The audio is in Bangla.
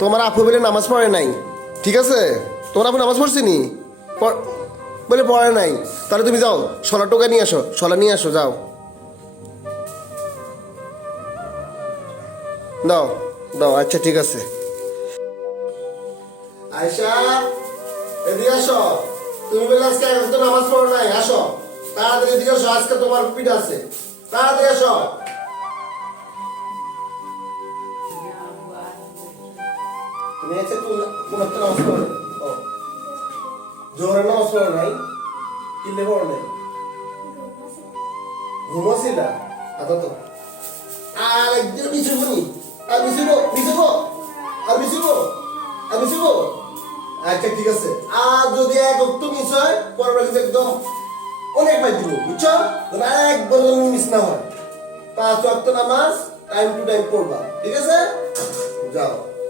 তোমার আপু বলে নামাজ পড়ে নাই, ঠিক আছে? তোমার আপু নামাজ পড়ছে নি? বলে পড়ে নাই, তাহলে তুমি যাও শলা টোকা নিয়ে আসো, শলা নিয়ে আসো, যাও দাও দাও। আচ্ছা ঠিক আছে। আয়শা, এদিকে আসো। তুমি বলে আজকে এখন তো নামাজ পড়ো নাই, আসো তাড়াতাড়ি এদিকে আসো, আজকে তোমার পিঠ আছে, তাড়াতাড়ি আসো। তুমি এসে কোন একটা নামাজ পড়ো নাই? ও, জোহরের নামাজ পড়ো নাই? কিল্লে পড়ো নাই? ঘুমাছিল? আচ্ছা তো আর একদিন বিছুবো নি? আর বিছুবো বিছুবো আর বিছুবো আর বিছুবো। আচ্ছা ঠিক আছে। আর যদি এক অক্ট মিস হয় পরের কিন্তু একদম অনেক পাই দিব, বুঝছো? একবার মিস না হয়। 5 ওয়াক্ত নামাজ টাইম টু টাইম পড়বা, ঠিক আছে? যাও।